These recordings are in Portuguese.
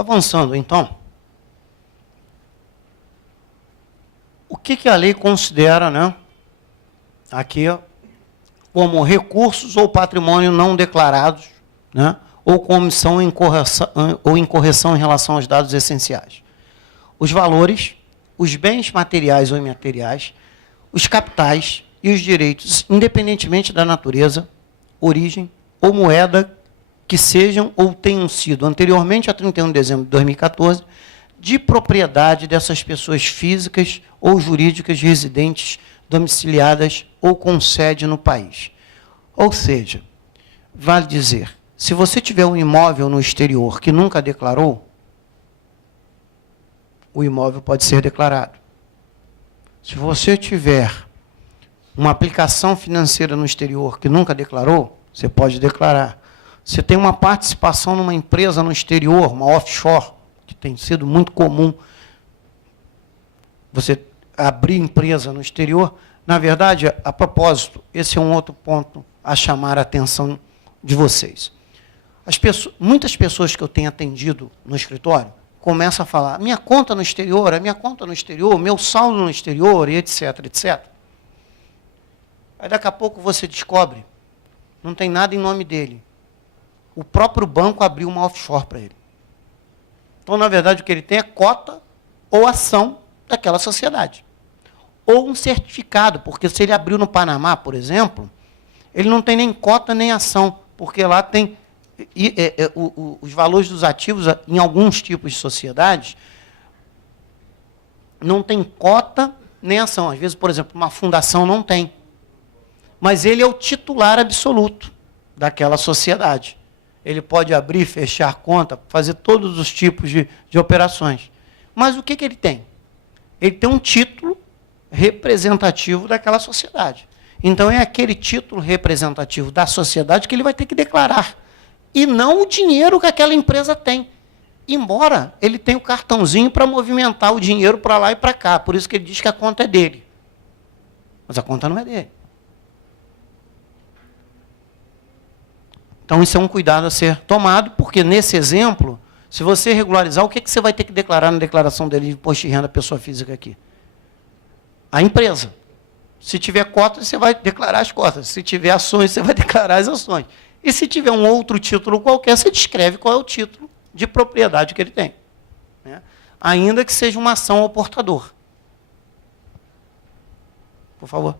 Avançando, então, o que a lei considera, né, aqui, como recursos ou patrimônio não declarados, né, ou com omissão ou incorreção em relação aos dados essenciais? Os valores, os bens materiais ou imateriais, os capitais e os direitos, independentemente da natureza, origem ou moeda que sejam ou tenham sido, anteriormente a 31 de dezembro de 2014, de propriedade dessas pessoas físicas ou jurídicas residentes, domiciliadas ou com sede no país. Ou seja, vale dizer, se você tiver um imóvel no exterior que nunca declarou, o imóvel pode ser declarado. Se você tiver uma aplicação financeira no exterior que nunca declarou, você pode declarar. Você tem uma participação numa empresa no exterior, uma offshore, que tem sido muito comum você abrir empresa no exterior. Na verdade, a propósito, esse é um outro ponto a chamar a atenção de vocês. Muitas pessoas que eu tenho atendido no escritório começam a falar, minha conta no exterior, a minha conta no exterior, meu saldo no exterior, e etc, etc. Aí daqui a pouco você descobre, não tem nada em nome dele. O próprio banco abriu uma offshore para ele. Então, na verdade, o que ele tem é cota ou ação daquela sociedade. Ou um certificado, porque se ele abriu no Panamá, por exemplo, ele não tem nem cota nem ação, porque lá tem os valores dos ativos, em alguns tipos de sociedades, não tem cota nem ação. Às vezes, por exemplo, uma fundação não tem. Mas ele é o titular absoluto daquela sociedade. Ele pode abrir, fechar conta, fazer todos os tipos de operações. Mas o que ele tem? Ele tem um título representativo daquela sociedade. Então, é aquele título representativo da sociedade que ele vai ter que declarar. E não o dinheiro que aquela empresa tem. Embora ele tenha o cartãozinho para movimentar o dinheiro para lá e para cá. Por isso que ele diz que a conta é dele. Mas a conta não é dele. Então, isso é um cuidado a ser tomado, porque, nesse exemplo, se você regularizar, o que você vai ter que declarar na declaração dele de imposto de renda pessoa física aqui? A empresa. Se tiver cotas, você vai declarar as cotas. Se tiver ações, você vai declarar as ações. E se tiver um outro título qualquer, você descreve qual é o título de propriedade que ele tem. Né? Ainda que seja uma ação ao portador. Por favor.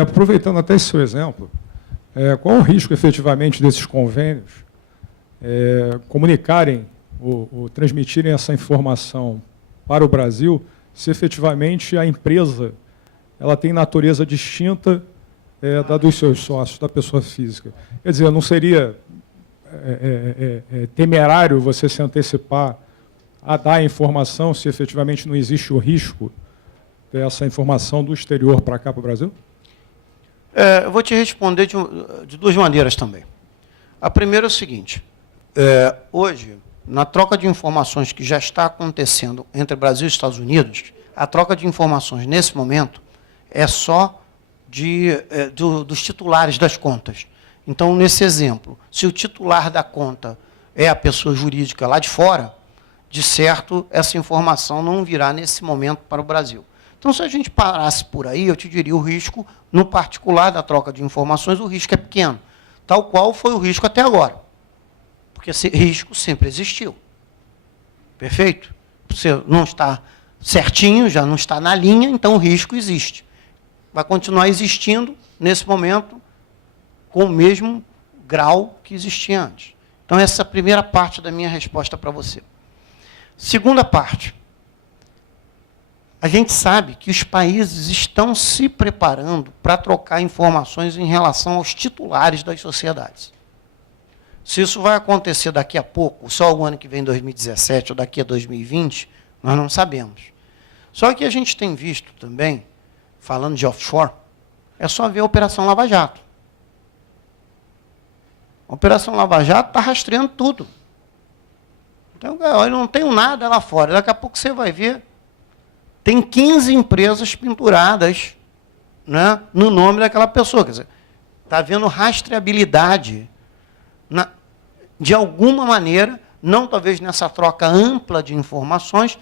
Aproveitando até esse seu exemplo, qual o risco, efetivamente, desses convênios comunicarem ou transmitirem essa informação para o Brasil, se efetivamente a empresa ela tem natureza distinta da dos seus sócios, da pessoa física? Quer dizer, não seria temerário você se antecipar a dar a informação se efetivamente não existe o risco dessa informação do exterior para cá, para o Brasil? Eu vou te responder de duas maneiras também. A primeira é o seguinte, hoje, na troca de informações que já está acontecendo entre Brasil e Estados Unidos, a troca de informações, nesse momento, é só dos titulares das contas. Então, nesse exemplo, se o titular da conta é a pessoa jurídica lá de fora, de certo, essa informação não virá nesse momento para o Brasil. Então, se a gente parasse por aí, eu te diria o risco, no particular da troca de informações, o risco é pequeno, tal qual foi o risco até agora. Porque esse risco sempre existiu. Perfeito? Você não está certinho, já não está na linha, então o risco existe. Vai continuar existindo, nesse momento, com o mesmo grau que existia antes. Então, essa é a primeira parte da minha resposta para você. Segunda parte. A gente sabe que os países estão se preparando para trocar informações em relação aos titulares das sociedades. Se isso vai acontecer daqui a pouco, só o ano que vem, 2017, ou daqui a 2020, nós não sabemos. Só que a gente tem visto também, falando de offshore, é só ver a Operação Lava Jato. A Operação Lava Jato está rastreando tudo. Então, eu não tenho nada lá fora. Daqui a pouco você vai ver, tem 15 empresas penduradas, né, no nome daquela pessoa. Quer dizer, Está havendo rastreabilidade, de alguma maneira, não talvez nessa troca ampla de informações,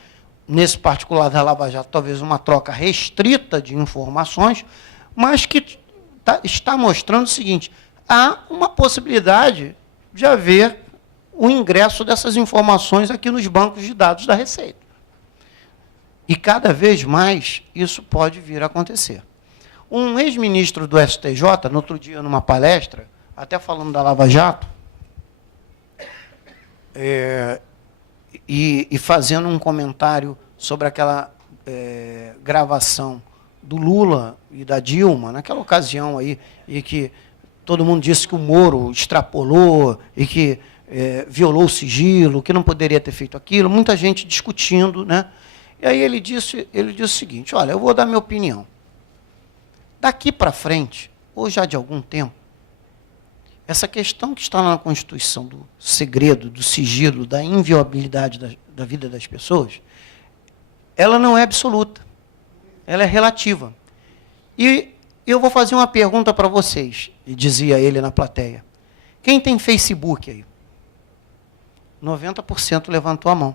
nesse particular da Lava Jato, talvez uma troca restrita de informações, mas que está mostrando o seguinte: há uma possibilidade de haver o ingresso dessas informações aqui nos bancos de dados da Receita. E cada vez mais isso pode vir a acontecer. Um ex-ministro do STJ, no outro dia, numa palestra, até falando da Lava Jato, e fazendo um comentário sobre aquela gravação do Lula e da Dilma, naquela ocasião aí, e que todo mundo disse que o Moro extrapolou e que violou o sigilo, que não poderia ter feito aquilo, muita gente discutindo, né? E aí ele disse o seguinte: olha, eu vou dar minha opinião. Daqui para frente, ou já de algum tempo, essa questão que está na Constituição do segredo, do sigilo, da inviolabilidade da vida das pessoas, ela não é absoluta, ela é relativa. E eu vou fazer uma pergunta para vocês, e dizia ele na plateia. Quem tem Facebook aí? 90% levantou a mão.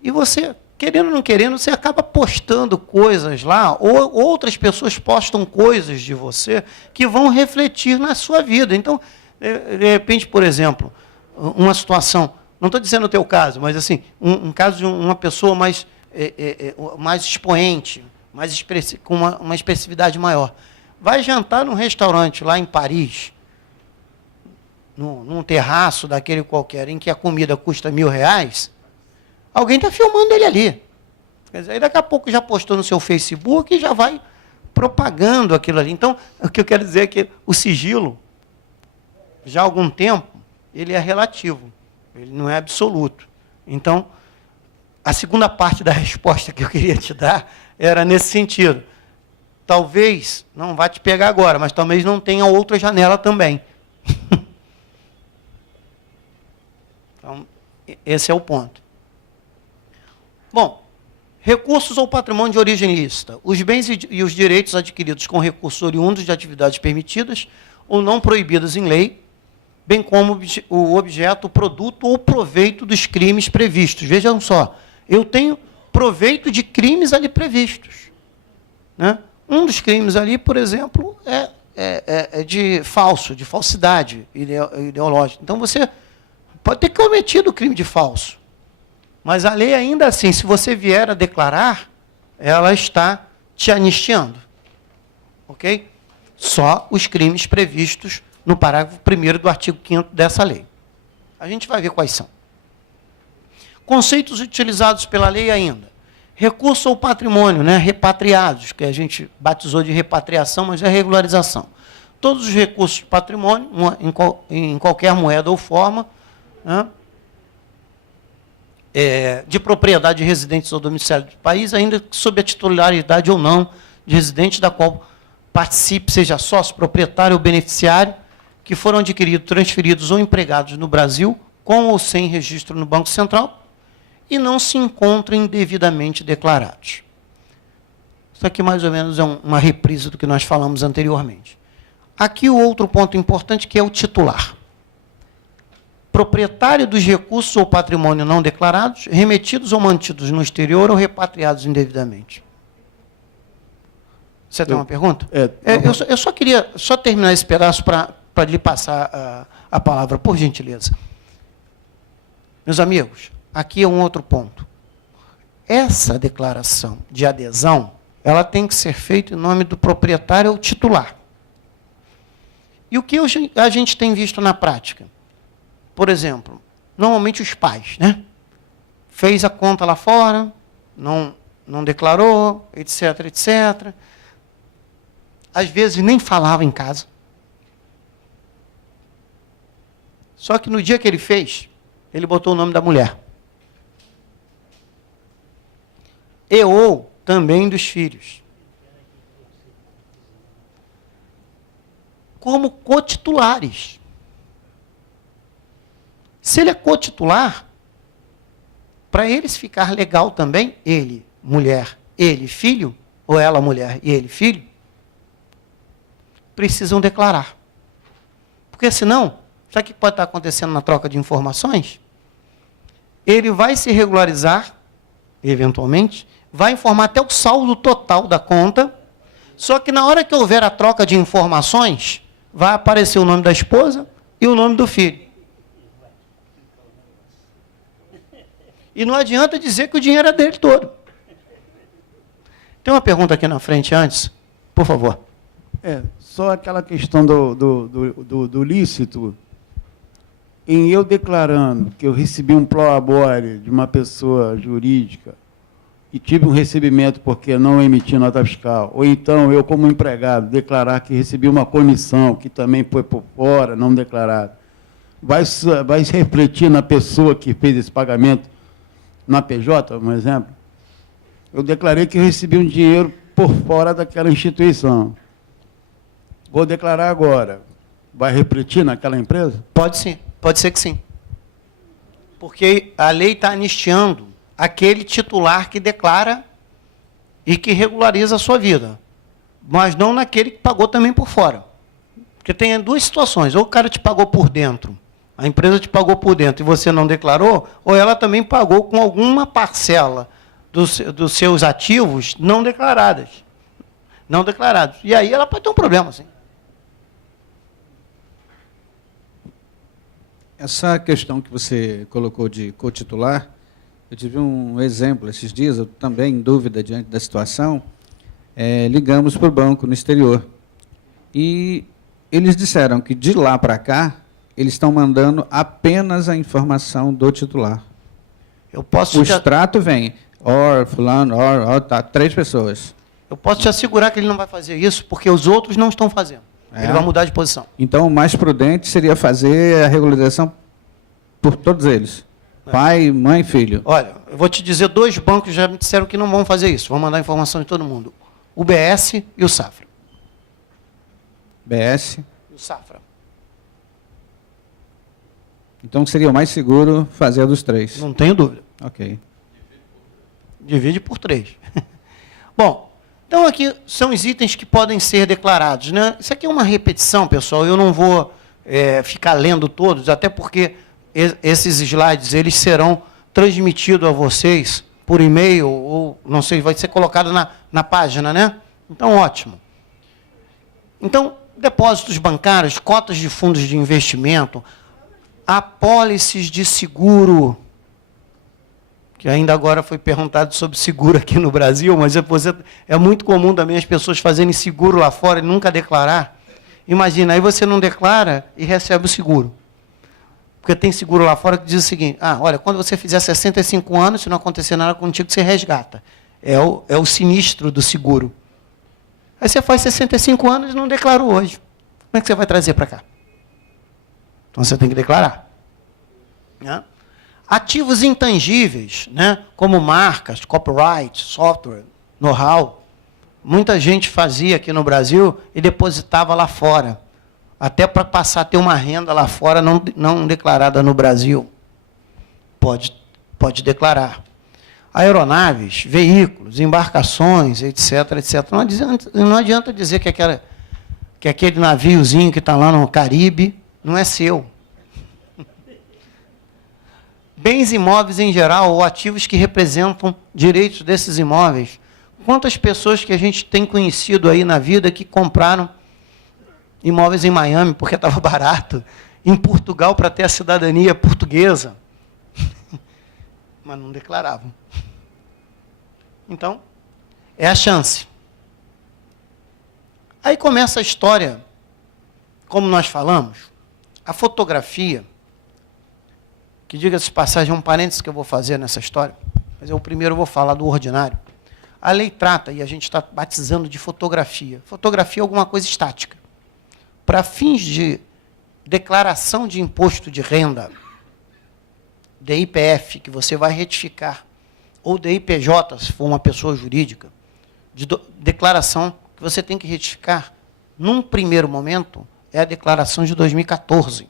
E você, querendo ou não querendo, você acaba postando coisas lá, ou outras pessoas postam coisas de você que vão refletir na sua vida. Então, de repente, por exemplo, uma situação, não estou dizendo o teu caso, mas assim, um caso de uma pessoa mais expoente, com uma expressividade maior. Vai jantar num restaurante lá em Paris, num terraço daquele qualquer, em que a comida custa R$1.000, alguém está filmando ele ali. Quer dizer, aí daqui a pouco já postou no seu Facebook e já vai propagando aquilo ali. Então, o que eu quero dizer é que o sigilo, já há algum tempo, ele é relativo, ele não é absoluto. Então, a segunda parte da resposta que eu queria te dar era nesse sentido. Talvez, não vai te pegar agora, mas talvez não tenha outra janela também. Então, esse é o ponto. Bom, recursos ou patrimônio de origem ilícita. Os bens e os direitos adquiridos com recursos oriundos de atividades permitidas ou não proibidas em lei, bem como o objeto, o produto ou proveito dos crimes previstos. Vejam só, eu tenho proveito de crimes ali previstos, né? Um dos crimes ali, por exemplo, é de falsidade ideológica. Então, você pode ter cometido o crime de falso, mas a lei, ainda assim, se você vier a declarar, ela está te anistiando. Ok? Só os crimes previstos no parágrafo 1º do artigo 5º dessa lei. A gente vai ver quais são. Conceitos utilizados pela lei ainda. Recurso ou patrimônio, né, repatriados, que a gente batizou de repatriação, mas é regularização. Todos os recursos de patrimônio, em qualquer moeda ou forma, né, de propriedade de residentes ou domicílio do país, ainda sob a titularidade ou não de residente da qual participe, seja sócio, proprietário ou beneficiário, que foram adquiridos, transferidos ou empregados no Brasil, com ou sem registro no Banco Central, e não se encontrem devidamente declarados. Isso aqui, mais ou menos, é uma reprise do que nós falamos anteriormente. Aqui o outro ponto importante, que é o titular. Proprietário dos recursos ou patrimônio não declarados, remetidos ou mantidos no exterior ou repatriados indevidamente. Você tem uma pergunta? Eu só queria terminar esse pedaço para lhe passar a palavra, por gentileza. Meus amigos, aqui é um outro ponto. Essa declaração de adesão, ela tem que ser feita em nome do proprietário ou titular. E o que a gente tem visto na prática? Por exemplo, normalmente os pais, né? Fez a conta lá fora, não declarou, etc, etc. Às vezes nem falava em casa. Só que no dia que ele fez, ele botou o nome da mulher. Ou também dos filhos. Como cotitulares. Se ele é cotitular, para eles ficar legal também, ele, mulher, ele, filho, ou ela, mulher, e ele, filho, precisam declarar. Porque senão, sabe o que pode estar acontecendo na troca de informações? Ele vai se regularizar, eventualmente, vai informar até o saldo total da conta, só que na hora que houver a troca de informações, vai aparecer o nome da esposa e o nome do filho. E não adianta dizer que o dinheiro é dele todo. Tem uma pergunta aqui na frente antes, por favor. Só aquela questão do lícito. Em eu declarando que eu recebi um prolabore de uma pessoa jurídica e tive um recebimento porque não emiti nota fiscal, ou então eu, como empregado, declarar que recebi uma comissão que também foi por fora, não declarada, vai se refletir na pessoa que fez esse pagamento, na PJ, por exemplo? Eu declarei que eu recebi um dinheiro por fora daquela instituição. Vou declarar agora. Vai refletir naquela empresa? Pode sim, pode ser que sim. Porque a lei está anistiando aquele titular que declara e que regulariza a sua vida, mas não naquele que pagou também por fora. Porque tem duas situações, ou o cara te pagou por dentro, a empresa te pagou por dentro e você não declarou, ou ela também pagou com alguma parcela dos seus ativos não declaradas. Não declarados. E aí ela pode ter um problema, sim. Essa questão que você colocou de cotitular, eu tive um exemplo esses dias, eu também em dúvida diante da situação, ligamos para o banco no exterior. E eles disseram que de lá para cá, eles estão mandando apenas a informação do titular. O extrato vem, fulano, tá, 3 pessoas. Eu posso te assegurar que ele não vai fazer isso, porque os outros não estão fazendo. Ele vai mudar de posição. Então, o mais prudente seria fazer a regularização por todos eles. Pai, mãe, filho. Olha, eu vou te dizer, 2 bancos já me disseram que não vão fazer isso. Vão mandar informação de todo mundo. O BS e o Safra. BS. E o Safra. Então, seria o mais seguro fazer a dos 3. Não tenho dúvida. Ok. Divide por 3. Bom, então aqui são os itens que podem ser declarados, né? Isso aqui é uma repetição, pessoal. Eu não vou ficar lendo todos, até porque esses slides eles serão transmitidos a vocês por e-mail, ou não sei, vai ser colocado na página, né? Então, ótimo. Então, depósitos bancários, cotas de fundos de investimento, apólices de seguro, que ainda agora foi perguntado sobre seguro aqui no Brasil, mas é muito comum também as pessoas fazerem seguro lá fora e nunca declarar. Imagina, aí você não declara e recebe o seguro. Porque tem seguro lá fora que diz o seguinte, olha, quando você fizer 65 anos, se não acontecer nada contigo, você resgata. É o sinistro do seguro. Aí você faz 65 anos e não declarou hoje. Como é que você vai trazer para cá? Então você tem que declarar. Né? Ativos intangíveis, né, como marcas, copyright, software, know-how. Muita gente fazia aqui no Brasil e depositava lá fora, até para passar a ter uma renda lá fora não declarada no Brasil. Pode declarar. Aeronaves, veículos, embarcações, etc., etc. Não adianta dizer que aquele naviozinho que está lá no Caribe não é seu. Bens imóveis em geral, ou ativos que representam direitos desses imóveis. Quantas pessoas que a gente tem conhecido aí na vida que compraram imóveis em Miami porque estava barato, em Portugal para ter a cidadania portuguesa, mas não declaravam. Então, é a chance. Aí começa a história, como nós falamos, a fotografia, que, diga-se de passagem, é um parênteses que eu vou fazer nessa história, mas eu primeiro vou falar do ordinário. A lei trata, e a gente está batizando de fotografia. Fotografia é alguma coisa estática. Para fins de declaração de imposto de renda, DIPF, que você vai retificar, ou DIPJ, se for uma pessoa jurídica, de declaração que você tem que retificar, num primeiro momento, é a declaração de 2014.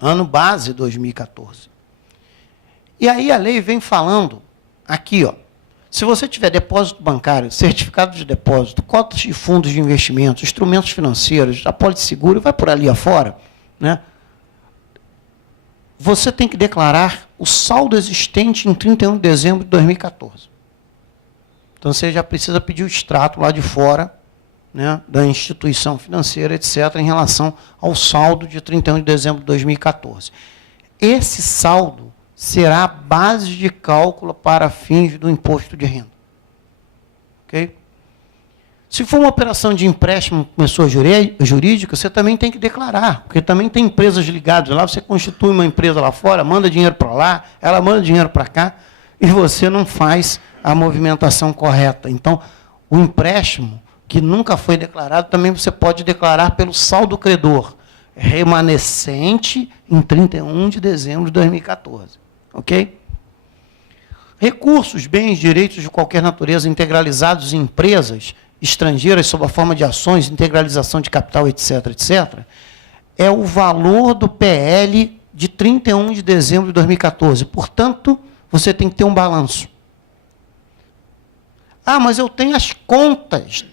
Ano base 2014. E aí a lei vem falando, aqui, Se você tiver depósito bancário, certificado de depósito, cotas de fundos de investimentos, instrumentos financeiros, apólice seguro, vai por ali afora, né? Você tem que declarar o saldo existente em 31 de dezembro de 2014. Então, você já precisa pedir o extrato lá de fora, né, da instituição financeira, etc., em relação ao saldo de 31 de dezembro de 2014. Esse saldo será a base de cálculo para fins do imposto de renda. Ok? Se for uma operação de empréstimo com pessoa jurídica, você também tem que declarar, porque também tem empresas ligadas lá, você constitui uma empresa lá fora, manda dinheiro para lá, ela manda dinheiro para cá, e você não faz a movimentação correta. Então, o empréstimo, que nunca foi declarado, também você pode declarar pelo saldo credor, remanescente em 31 de dezembro de 2014. Ok? Recursos, bens, direitos de qualquer natureza integralizados em empresas estrangeiras sob a forma de ações, integralização de capital, etc., etc., é o valor do PL de 31 de dezembro de 2014. Portanto, você tem que ter um balanço. Ah, mas eu tenho as contas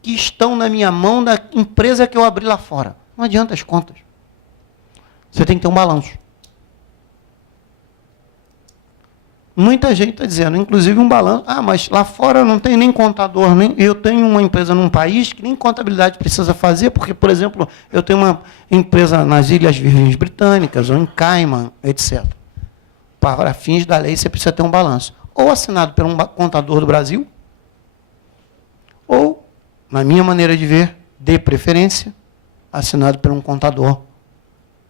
que estão na minha mão da empresa que eu abri lá fora. Não adianta as contas. Você tem que ter um balanço. Muita gente está dizendo, inclusive um balanço, mas lá fora eu não tenho nem contador, eu tenho uma empresa num país que nem contabilidade precisa fazer, porque, por exemplo, eu tenho uma empresa nas Ilhas Virgens Britânicas, ou em Cayman, etc. Para fins da lei, você precisa ter um balanço. Ou assinado por um contador do Brasil, ou, na minha maneira de ver, de preferência, assinado por um contador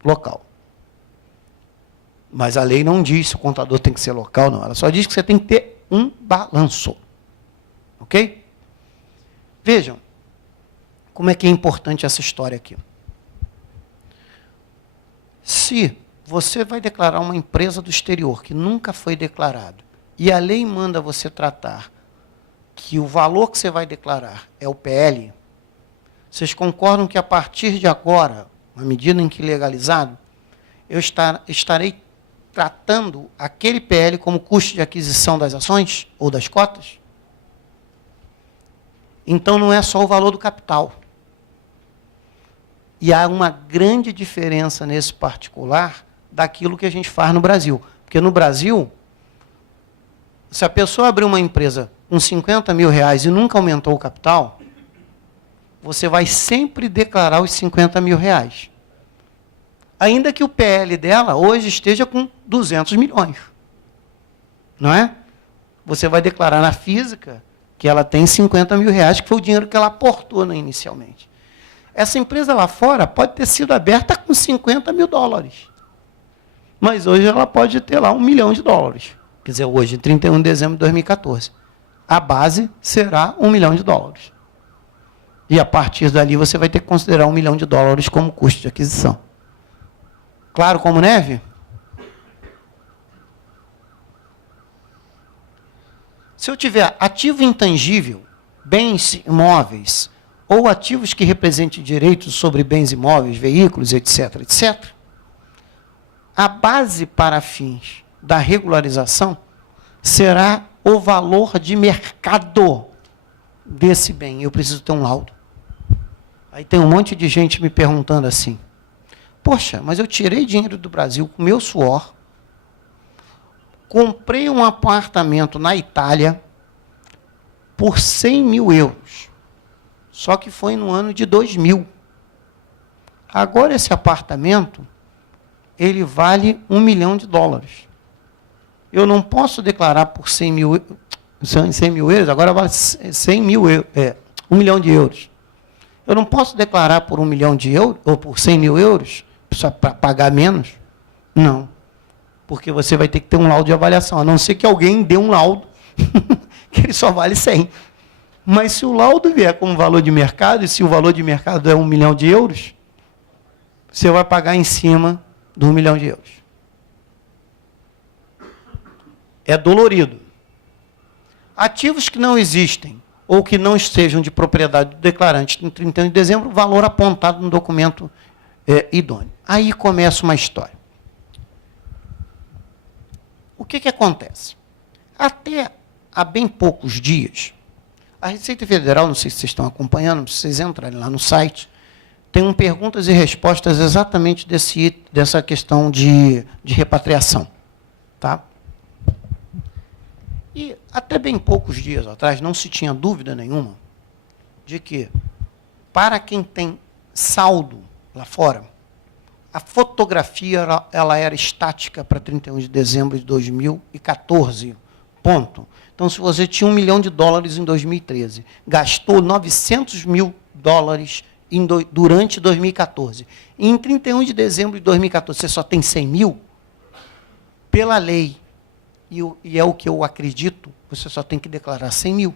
local. Mas a lei não diz se o contador tem que ser local, não. Ela só diz que você tem que ter um balanço. Ok? Vejam como é que é importante essa história aqui. Se você vai declarar uma empresa do exterior que nunca foi declarado, e a lei manda você tratar que o valor que você vai declarar é o PL, vocês concordam que a partir de agora, na medida em que legalizado, eu estarei tratando aquele PL como custo de aquisição das ações ou das cotas? Então, não é só o valor do capital. E há uma grande diferença nesse particular daquilo que a gente faz no Brasil. Porque no Brasil, se a pessoa abrir uma empresa com 50 mil reais e nunca aumentou o capital, você vai sempre declarar os 50 mil reais. Ainda que o PL dela hoje esteja com 200 milhões. Não é? Você vai declarar na física que ela tem 50 mil reais, que foi o dinheiro que ela aportou inicialmente. Essa empresa lá fora pode ter sido aberta com 50 mil dólares. Mas hoje ela pode ter lá $1 milhão. Quer dizer, hoje, 31 de dezembro de 2014. A base será $1 milhão. E a partir dali você vai ter que considerar $1 milhão como custo de aquisição. Claro como neve? Se eu tiver ativo intangível, bens imóveis, ou ativos que representem direitos sobre bens imóveis, veículos, etc., etc., a base para fins da regularização será o valor de mercado desse bem. Eu preciso ter um laudo. Aí tem um monte de gente me perguntando assim, poxa, mas eu tirei dinheiro do Brasil com meu suor, comprei um apartamento na Itália por 100 mil euros, só que foi no ano de 2000. Agora esse apartamento, ele vale $1 milhão. Eu não posso declarar por 100 mil euros, agora vale 100 mil, $1 milhão. Eu não posso declarar por $1 milhão ou por 100 mil euros, só para pagar menos? Não. Porque você vai ter que ter um laudo de avaliação, a não ser que alguém dê um laudo que ele só vale 100. Mas se o laudo vier como valor de mercado, e se o valor de mercado é $1 milhão, você vai pagar em cima do $1 milhão. É dolorido. Ativos que não existem, ou que não estejam de propriedade do declarante em 31 de dezembro, valor apontado no documento idôneo. Aí começa uma história. O que acontece? Até há bem poucos dias, a Receita Federal, não sei se vocês estão acompanhando, se vocês entrarem lá no site, tem um perguntas e respostas exatamente dessa questão de repatriação. Tá? E até bem poucos dias atrás, não se tinha dúvida nenhuma de que, para quem tem saldo lá fora, a fotografia ela era estática para 31 de dezembro de 2014. Ponto. Então, se você tinha $1 milhão em 2013, gastou $900 mil durante 2014, e em 31 de dezembro de 2014 você só tem 100 mil, pela lei, e é o que eu acredito, você só tem que declarar 100 mil,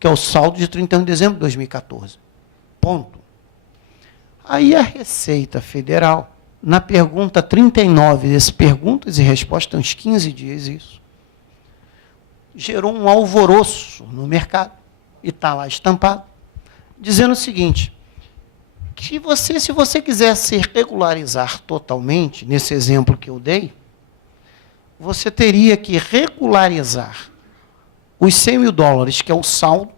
que é o saldo de 31 de dezembro de 2014. Ponto. Aí a Receita Federal, na pergunta 39 desse perguntas e respostas, tem uns 15 dias isso, gerou um alvoroço no mercado, e está lá estampado, dizendo o seguinte, que se você quiser se regularizar totalmente, nesse exemplo que eu dei, você teria que regularizar os $100 mil, que é o saldo,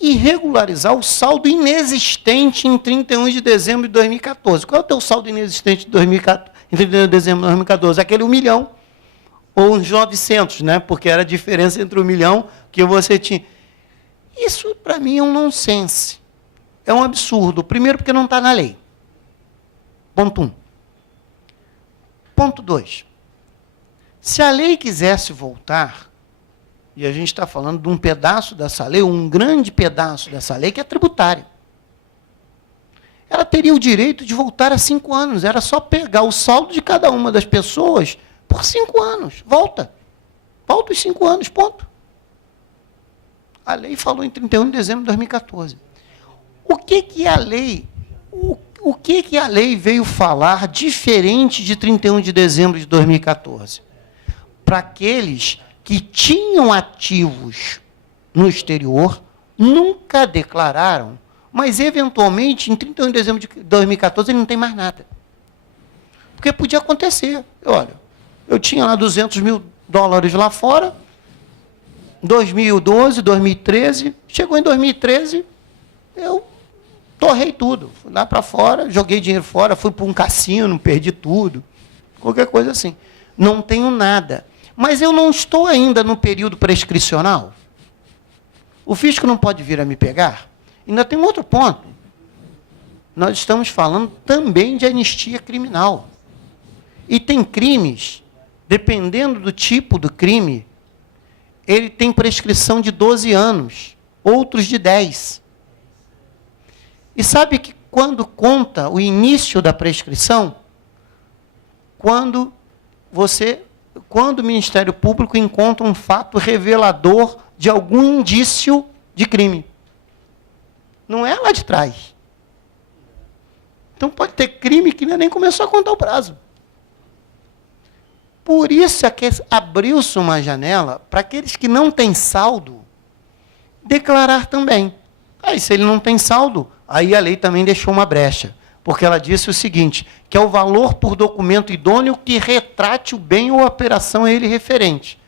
e regularizar o saldo inexistente em 31 de dezembro de 2014. Qual é o teu saldo inexistente em 31 de dezembro de 2014? Aquele 1 milhão, ou uns 900, né? Porque era a diferença entre o 1 milhão que você tinha. Isso, para mim, é um nonsense. É um absurdo. Primeiro, porque não está na lei. Ponto 1. Ponto 2. Se a lei quisesse voltar, e a gente está falando de um pedaço dessa lei, um grande pedaço dessa lei, que é tributária, ela teria o direito de voltar a 5 anos. Era só pegar o saldo de cada uma das pessoas por 5 anos. Volta. Volta os 5 anos, ponto. A lei falou em 31 de dezembro de 2014. O que a lei, o que a lei veio falar diferente de 31 de dezembro de 2014? Para aqueles que tinham ativos no exterior, nunca declararam, mas, eventualmente, em 31 de dezembro de 2014, ele não tem mais nada. Porque podia acontecer. Olha, eu tinha lá $200 mil lá fora, 2012, 2013, chegou em 2013, eu torrei tudo. Fui lá para fora, joguei dinheiro fora, fui para um cassino, perdi tudo, qualquer coisa assim. Não tenho nada. Mas eu não estou ainda no período prescricional. O fisco não pode vir a me pegar. Ainda tem um outro ponto. Nós estamos falando também de anistia criminal. E tem crimes, dependendo do tipo do crime, ele tem prescrição de 12 anos, outros de 10. E sabe que quando conta o início da prescrição? Quando o Ministério Público encontra um fato revelador de algum indício de crime. Não é lá de trás. Então pode ter crime que nem começou a contar o prazo. Por isso é que abriu-se uma janela para aqueles que não têm saldo declarar também. Aí, se ele não tem saldo, aí a lei também deixou uma brecha, porque ela disse o seguinte, que é o valor por documento idôneo que retrate o bem ou a operação a ele referente.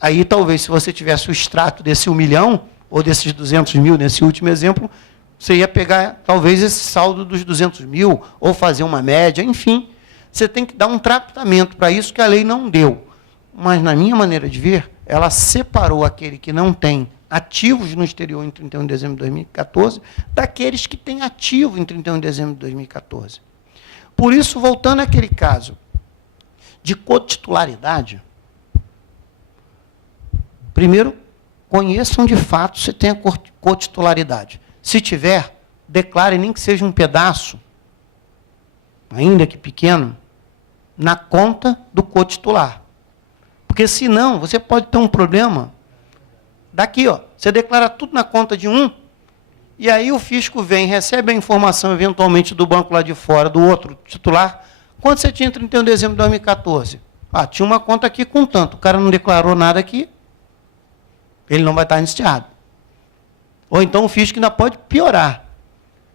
Aí, talvez, se você tivesse o extrato desse 1 milhão, ou desses 200 mil, nesse último exemplo, você ia pegar, talvez, esse saldo dos 200 mil, ou fazer uma média, enfim. Você tem que dar um tratamento para isso que a lei não deu. Mas, na minha maneira de ver, ela separou aquele que não tem ativos no exterior em 31 de dezembro de 2014, daqueles que têm ativo em 31 de dezembro de 2014. Por isso, voltando àquele caso de cotitularidade, primeiro, conheçam de fato se tem a cotitularidade. Se tiver, declare, nem que seja um pedaço, ainda que pequeno, na conta do cotitular. Porque, senão, você pode ter um problema. Daqui, ó, você declara tudo na conta de um, e aí o fisco vem, recebe a informação, eventualmente, do banco lá de fora, do outro titular. Quanto você tinha em 31 de dezembro de 2014? Ah, tinha uma conta aqui com tanto. O cara não declarou nada aqui, ele não vai estar anistiado. Ou então o fisco ainda pode piorar.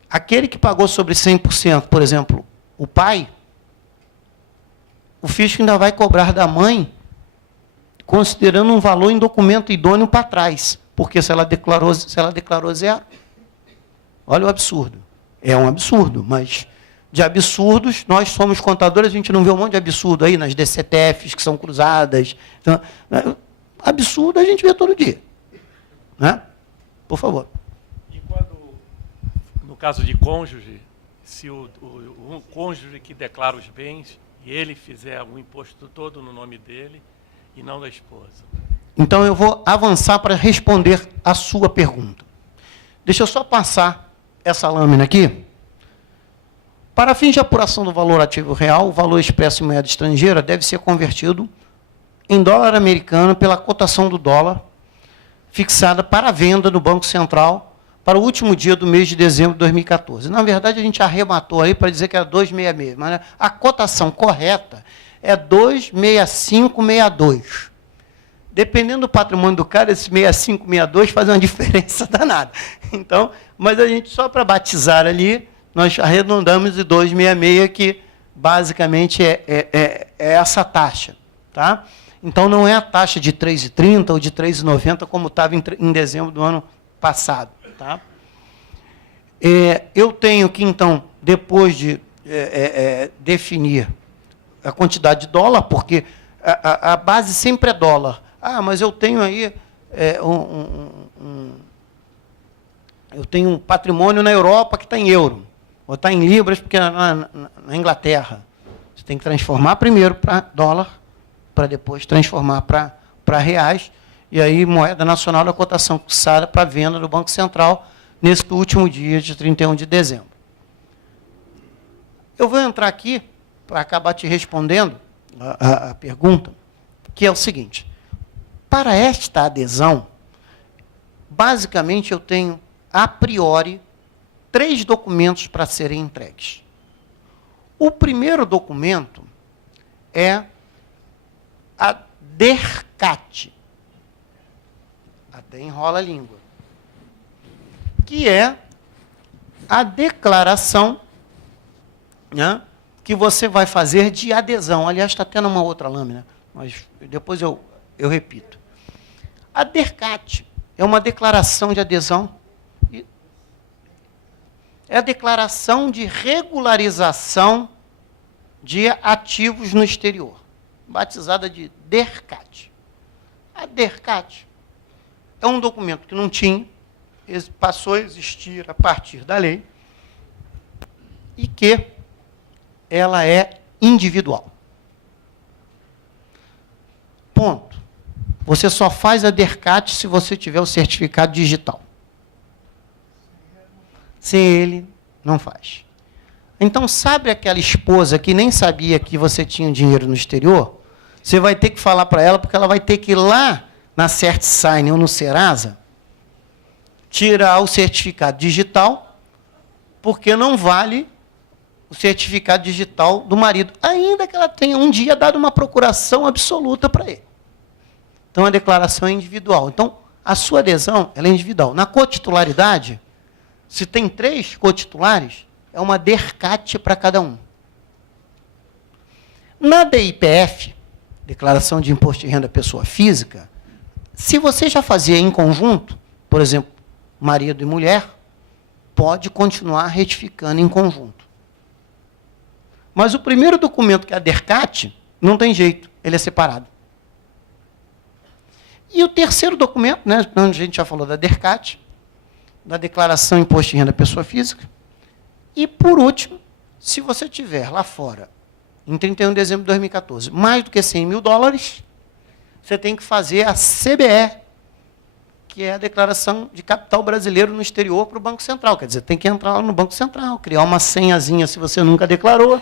Aquele que pagou sobre 100%, por exemplo, o pai, o fisco ainda vai cobrar da mãe considerando um valor em documento idôneo para trás, porque se ela declarou zero, olha o absurdo. É um absurdo, mas de absurdos, nós somos contadores, a gente não vê um monte de absurdo aí nas DCTFs que são cruzadas. Então, absurdo a gente vê todo dia. Né? Por favor. E quando, no caso de cônjuge, se o cônjuge que declara os bens e ele fizer o imposto todo no nome dele e não da esposa? Então, eu vou avançar para responder a sua pergunta. Deixa eu só passar essa lâmina aqui. Para fins de apuração do valor ativo real, o valor expresso em moeda estrangeira deve ser convertido em dólar americano pela cotação do dólar fixada para a venda no Banco Central para o último dia do mês de dezembro de 2014. Na verdade, a gente arrematou aí para dizer que era 2,66, mas a cotação correta é 2,6562. Dependendo do patrimônio do cara, esse 6562 faz uma diferença danada. Então, mas a gente, só para batizar ali, nós arredondamos de 2,66, que basicamente é essa taxa. Tá? Então, não é a taxa de 3,30 ou de 3,90, como estava em dezembro do ano passado. Tá? Eu tenho que, então, depois de definir a quantidade de dólar, porque a base sempre é dólar. Ah, mas eu tenho aí eu tenho um patrimônio na Europa que está em euro, ou está em libras, porque na Inglaterra. Você tem que transformar primeiro para dólar, para depois transformar para reais, e aí moeda nacional da cotação fixada para venda do Banco Central nesse último dia de 31 de dezembro. Eu vou entrar aqui para acabar te respondendo a pergunta, que é o seguinte: para esta adesão, basicamente eu tenho, a priori, 3 documentos para serem entregues. O primeiro documento é a DERCAT, até enrola a língua, que é a declaração, né, que você vai fazer de adesão. Aliás, está até numa outra lâmina, mas depois eu repito. A DERCAT é uma declaração de adesão, é a declaração de regularização de ativos no exterior, batizada de DERCAT. A DERCAT é um documento que não tinha, passou a existir a partir da lei, e que ela é individual. Ponto. Você só faz a DERCAT se você tiver o certificado digital. Sem ele, não faz. Então, sabe aquela esposa que nem sabia que você tinha dinheiro no exterior? Você vai ter que falar para ela, porque ela vai ter que ir lá na CertSign ou no Serasa, tirar o certificado digital, porque não vale o certificado digital do marido, ainda que ela tenha um dia dado uma procuração absoluta para ele. Então, a declaração é individual. Então, a sua adesão ela é individual. Na cotitularidade, se tem 3 cotitulares, é uma DERCAT para cada um. Na DIPF, Declaração de Imposto de Renda Pessoa Física, se você já fazia em conjunto, por exemplo, marido e mulher, pode continuar retificando em conjunto. Mas o primeiro documento, que é a DERCAT, não tem jeito, ele é separado. E o terceiro documento, né, a gente já falou da DERCAT, da Declaração de Imposto de Renda Pessoa Física, e, por último, se você tiver lá fora, em 31 de dezembro de 2014, mais do que 100 mil dólares, você tem que fazer a CBE, que é a Declaração de Capital Brasileiro no Exterior para o Banco Central. Quer dizer, tem que entrar lá no Banco Central, criar uma senhazinha se você nunca declarou.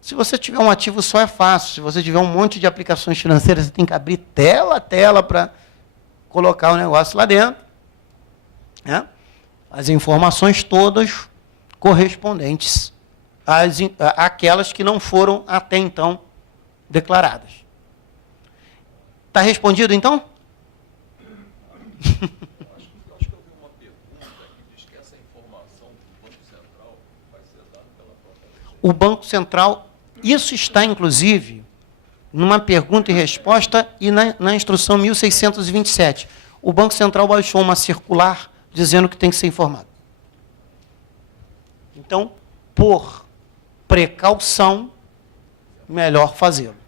Se você tiver um ativo só, é fácil. Se você tiver um monte de aplicações financeiras, você tem que abrir tela a tela para colocar o negócio lá dentro. Né? As informações todas correspondentes àquelas que não foram até então declaradas. Está respondido, então? Acho que eu vi uma pergunta que diz que essa informação do Banco Central vai ser dada pela própria lei. O Banco Central, isso está, inclusive, numa pergunta e resposta e na instrução 1627. O Banco Central baixou uma circular dizendo que tem que ser informado. Então, por precaução, melhor fazê-lo.